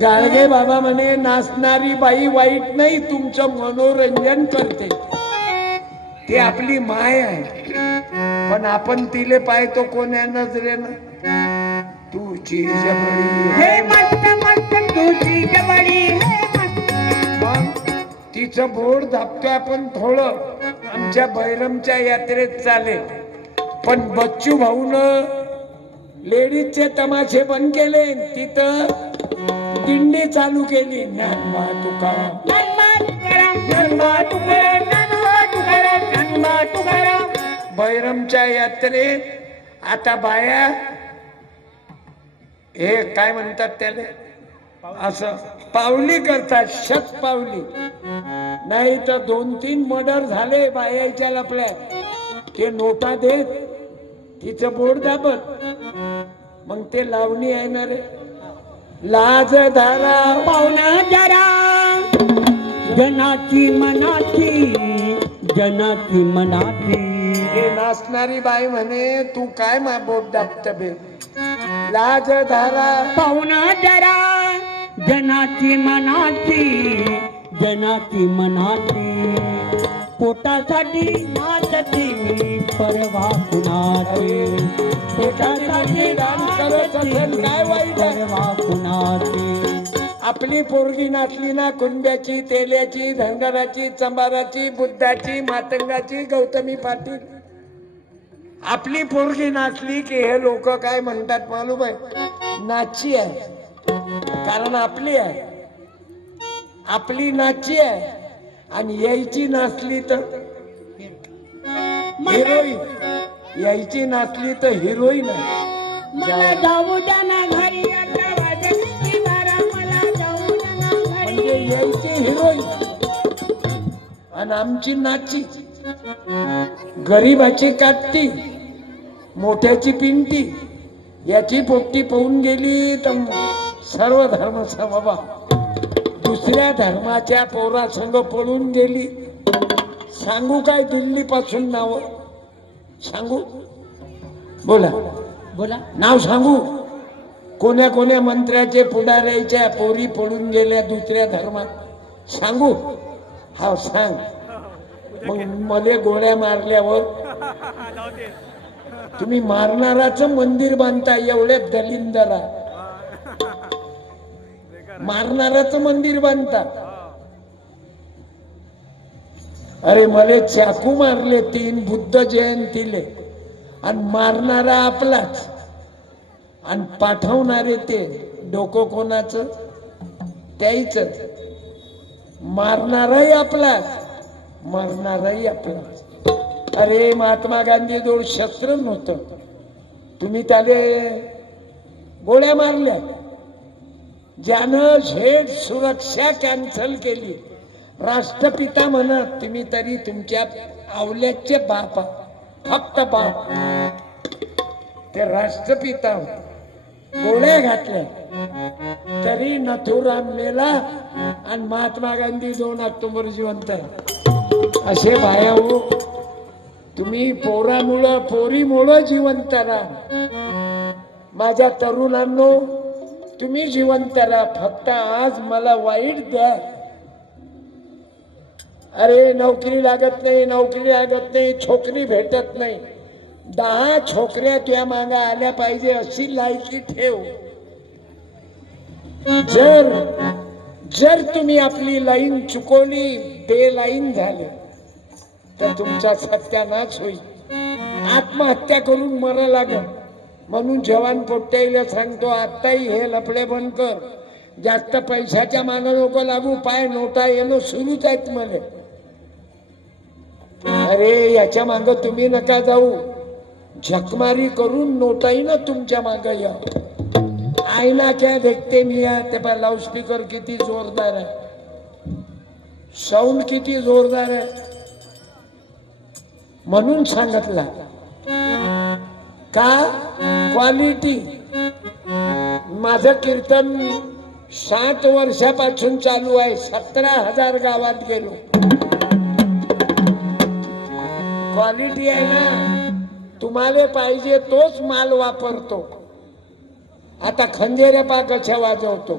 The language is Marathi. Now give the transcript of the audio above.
गाडगे बाबा म्हणे नाचणारी बाई वाईट नाही, तुमचं मनोरंजन करते, ती आपली माय आहे, पण आपण तिले पाहतो कोण्या नजरेनं? तुझी जबडी हे मस्त मस्त तुझी जबडी हे मग तिचं बोर्ड दाबतोय आपण थोडं, आमच्या बैरमच्या यात्रेत चालेल, पण बच्चू भाऊन लेडीजचे तमाशे बंद केले, तिथं दिंडी चालू केली, ज्ञानबा तुकाराम ज्ञानबा तुकाराम. बैरमच्या यात्रेत आता बाया हे काय म्हणतात त्याला, असं पावली करतात, शतपावली. नाही तर 2-3 मर्डर झाले बायाच्या लपल्या, ते नोटा देत तिचं बोर्ड दाबत, मग ते लावणी आहे ना रे, लाज धारा पाहुणा जरा जनाची मनाची जनाची मनाची. हे नाचणारी बाई म्हणे तू काय मा बोट दाबत बे, लाज धारा पाहुणा जरा जनाची मनाची जनाची मनाची. पोटासाठी नाचती मी परवा कुणाची, पोटासाठी दान करत असेल काय वाईट आहे? परवा कुणाची. आपली पोरगी नाचली ना, कुंब्याची, तेल्याची, धनगराची, चंबाराची, बुद्धाची, मातंगाची, गौतमी पाटील, आपली पोरगी नाचली की हे लोक काय म्हणतात मालूम आहे? नाची आहे, कारण आपली आहे, आपली नाची आहे. आणि यायची नाचली तर हिरोईन, यायची नाचली तर हिरोईन आहे. मला जाऊ द्या ना घरी, आता वाजली बारा, मला जाऊ द्या ना घरी. म्हणजे यायची हिरोईन आणि आमची नाची, गरीबाची काटती, मोठ्याची पिंटी, याची पोपटी पळून गेली तर सर्व धर्म समबा, दुसऱ्या धर्माच्या पोरासंग पळून गेली. सांगू काय दिल्ली पासून नाव सांगू? बोला बोला. नाव सांगू? कोण्या कोण्या मंत्र्याचे पुढाऱ्याच्या पोरी पळून गेल्या दुसऱ्या धर्मात? सांगू? हा सांग. मग मले गोळ्या मारल्यावर तुम्ही मारणाराचं मंदिर बांधता, एवढे दलिंदरा मारणाराचं मंदिर बांधता. अरे मले चाकू मारले 3 बुद्ध जयंतीले, आणि मारणारा आपलाच आणि पाठवणारे ते डोकं कोणाचं? त्याच. मारणाराही आपलाच, मरणाराही आपलाच. अरे महात्मा गांधी जवळ शस्त्र नव्हतं, तुम्ही त्याले गोळ्या मारल्या. ज्यानं झेड सुरक्षा कॅन्सल केली, राष्ट्रपिता म्हणत तुम्ही, तरी तुमच्या आवल्याचे बाप, फक्त बाप, ते राष्ट्रपिता गोळ्या घातल्या तरी नथुराम मेला आणि महात्मा गांधी 2 ऑक्टोबर जिवंत. असे भाया हो, तुम्ही पोरामुळं पोरीमुळं जिवंत राहा. माझ्या तरुणांनो, तुम्ही जिवंत राहा, फक्त आज मला वाईट द्या. अरे नोकरी लागत नाही, नोकरी लागत नाही, छोकरी भेटत नाही, 10 छोकऱ्या तुझ्या मागा आल्या पाहिजे अशी लायकी ठेव. जर तुम्ही आपली लाईन चुकवली, बेलाईन झाले, तर तुमचा सत्यानाश होईल. आत्महत्या करून मरा लागल. म्हणून जवान पोट्ट्याला सांगतो, आत्ताही हे लफडे बंद कर, जास्त पैशाच्या मागं नको लागू, पाय नोटा येणं सुरूच आहेत मला. अरे याच्या मागं तुम्ही नका जाऊ, झकमारी करून नोटाही ना तुमच्या मागं या. आईना क्या देखते मिया, ते पा लाऊडस्पीकर किती जोरदार आहे, साऊंड किती जोरदार आहे. म्हणून सांगितला का क्वालिटी. माझं कीर्तन 7 वर्षापासून चालू आहे, 17,000 गावात गेलो. क्वालिटी आहे ना, तुम्हाला पाहिजे तोच माल वापरतो. आता खंजेरे पा कशा वाजवतो,